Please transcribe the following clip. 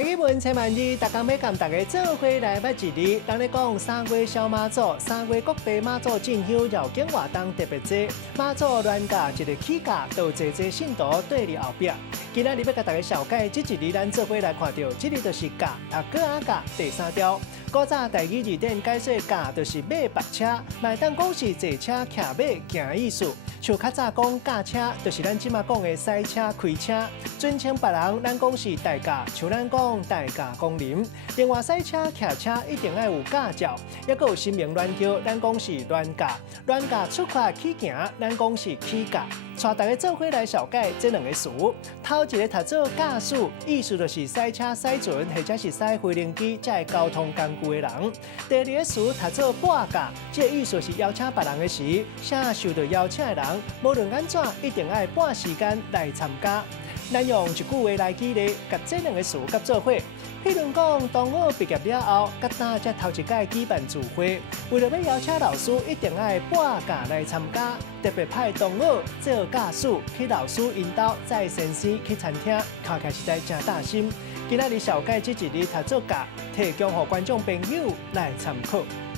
台语文千万字，大家要跟大家做伙来捌一字。当咧讲三月小妈祖，三月各地妈祖进香绕境活动特别多，妈祖乱驾一个起驾，都济信徒对伫后壁。今仔日要甲大家小解，这一日咱做伙来看到，这日就是驾，过阿驾第三条。古早台语字典解说驾就是马白车，卖当讲是坐车骑马行的意思。像较早讲驾车，就是咱即马讲的赛车、开车。尊称别人，咱讲是代驾，像咱讲代驾光临。另外，赛车、骑车一定要有驾照，还佫有新名乱跳，咱讲是乱驾。乱驾出发起行，咱讲是起驾。带大家做伙来小解这两个词。头一个读做驾驶，意思就是赛车驶船或者是驶飞行机这交通工具的人。第二个词读做半驾，这意思是邀请别人的时，请受到邀请的人，无论安怎，一定要半时间来参加。咱用一句话来举例，甲这两个词合做伙。譬如讲，同学毕业了后，甲大才头一届举办聚会，为了要邀请老师，一定要半价来参加，特别派同学做驾驶，去老师引导，再先生去餐厅，看起来实在真大心。今仔日小解这一日读做驾，提供予观众朋友来参考。